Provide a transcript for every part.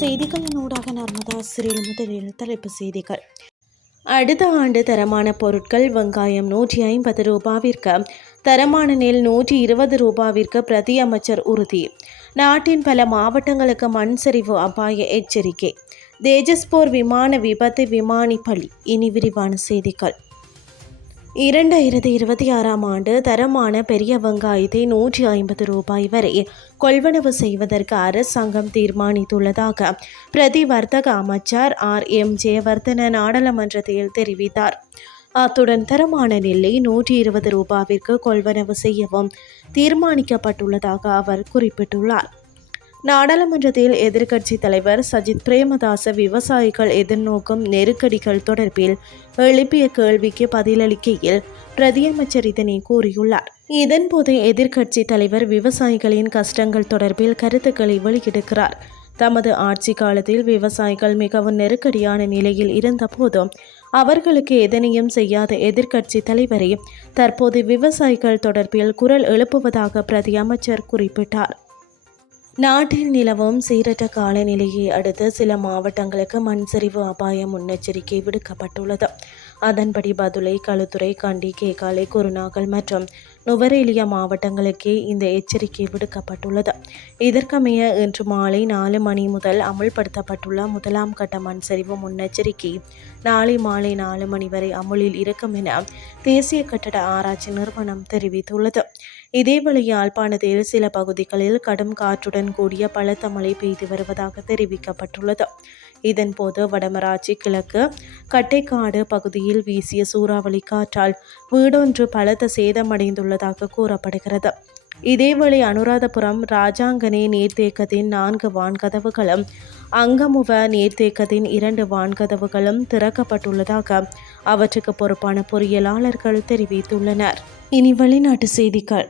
செய்திகளின் ஊடாக நர்மதா சிறில் முதலில் தலைப்பு செய்திகள். அடுத்த ஆண்டு தரமான பொருட்கள் வெங்காயம் நூற்றி ஐம்பது ரூபாவிற்கு தரமான நெல் நூற்றி இருபது ரூபாவிற்கு பிரதி அமைச்சர் உறுதி. நாட்டின் பல மாவட்டங்களுக்கு மண் சரிவு அபாய எச்சரிக்கை. தேஜஸ்போர் விமான விபத்து விமானி பலி. இனி விரிவான செய்திகள். இரண்டாயிரத்தி இருபத்தி ஆறாம் ஆண்டு தரமான பெரிய வெங்காயத்தை நூற்றி ஐம்பது ரூபாய் வரை கொள்வனவு செய்வதற்கு அரசாங்கம் தீர்மானித்துள்ளதாக பிரதி வர்த்தக அமைச்சர் ஆர். எம். ஜெயவர்தன நாடாளுமன்றத்தில் தெரிவித்தார். அத்துடன் தரமான நெல்லை நூற்றி இருபது ரூபாவிற்கு கொள்வனவு செய்யவும் தீர்மானிக்கப்பட்டுள்ளதாக அவர் குறிப்பிட்டுள்ளார். நாடாளுமன்றத்தில் எதிர்க்கட்சி தலைவர் சஜித் பிரேமதாச விவசாயிகள் எதிர்நோக்கும் நெருக்கடிகள் தொடர்பில் எழுப்பிய கேள்விக்கு பதிலளிக்கையில் பிரதியமைச்சர் இதனை கூறியுள்ளார். இதன்போது எதிர்க்கட்சி தலைவர் விவசாயிகளின் கஷ்டங்கள் தொடர்பில் கருத்துக்களை வெளியிடுகிறார். தமது ஆட்சி காலத்தில் விவசாயிகள் மிகவும் நெருக்கடியான நிலையில் இருந்தபோதும் அவர்களுக்கு எதனையும் செய்யாத எதிர்க்கட்சி தலைவரே தற்போது விவசாயிகள் தொடர்பில் குரல் எழுப்புவதாக பிரதி அமைச்சர் குறிப்பிட்டார். நாட்டில் நிலவும் சீரற்ற காலநிலையை அடுத்து சில மாவட்டங்களுக்கு மண் சரிவு அபாய முன்னெச்சரிக்கை விடுக்கப்பட்டுள்ளது. அதன்படி பதுளை களுத்துறை கண்டி கேகாலை குருநாகல் மற்றும் நுவரேலியா மாவட்டங்களுக்கே இந்த எச்சரிக்கை விடுக்கப்பட்டுள்ளது. இதற்கமைய இன்று மாலை நாலு மணி முதல் அமுல்படுத்தப்பட்டுள்ள முதலாம் கட்ட மண் சரிவு முன்னெச்சரிக்கை நாளை மாலை நாலு மணி வரை அமுலில் இருக்கும் என தேசிய கட்டட ஆராய்ச்சி நிறுவனம் தெரிவித்துள்ளது. இதேவேளை யாழ்ப்பாணத்தில் சில பகுதிகளில் கடும் காற்றுடன் கூடிய பலத்த மழை பெய்து வருவதாக தெரிவிக்கப்பட்டுள்ளது. இதன்போது வடமராட்சி கிழக்கு கட்டைக்காடு பகுதியில் வீசிய சூறாவளி காற்றால் வீடொன்று பலத்த சேதமடைந்துள்ளதாக கூறப்படுகிறது. இதேவேளை அனுராதபுரம் ராஜாங்கனே நீர்த்தேக்கத்தின் நான்கு வான்கதவுகளும் அங்கமுவ நீர்த்தேக்கத்தின் இரண்டு வான்கதவுகளும் திறக்கப்பட்டுள்ளதாக அவற்றுக்கு பொறுப்பான பொறியியலாளர்கள் தெரிவித்துள்ளனர். இனி வெளிநாட்டு செய்திகள்.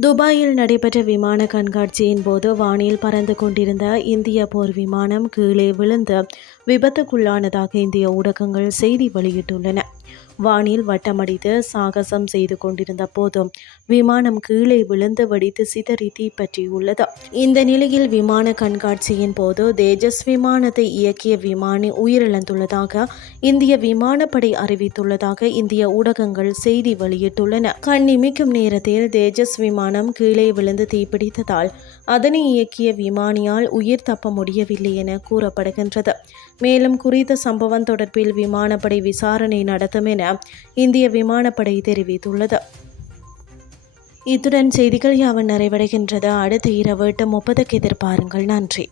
துபாயில் நடைபெற்ற விமான கண்காட்சியின் போது வானில் பறந்து கொண்டிருந்த இந்திய போர் விமானம் கீழே விழுந்து விபத்துக்குள்ளானதாக இந்திய ஊடகங்கள் செய்தி வெளியிட்டுள்ளன. வானில் வட்டமடித்து சாகசம் செய்து கொண்டிருந்த போதும் விமானம் கீழே விழுந்து வடித்து சிதறி தீப்பற்றியுள்ளது இந்த நிலையில் விமான கண்காட்சியின் போது தேஜஸ் விமானத்தை இயக்கிய விமானி உயிரிழந்துள்ளதாக இந்திய விமானப்படை அறிவித்துள்ளதாக இந்திய ஊடகங்கள் செய்தி வெளியிட்டுள்ளன. கண்ணிமிக்கும் நேரத்தில் தேஜஸ் விமானம் கீழே விழுந்து தீப்பிடித்ததால் அதனை இயக்கிய விமானியால் உயிர் தப்ப முடியவில்லை என கூறப்படுகின்றது. மேலும் குறித்த சம்பவம் தொடர்பில் விமானப்படை விசாரணை நடத்தும் என இந்திய விமானப்படை தெரிவித்துள்ளது. இத்துடன் செய்திகள் யாவும் நிறைவடைகின்றது? அடுத்த இரவு எட்டு முப்பதுக்கு எதிர்பாருங்கள். நன்றி.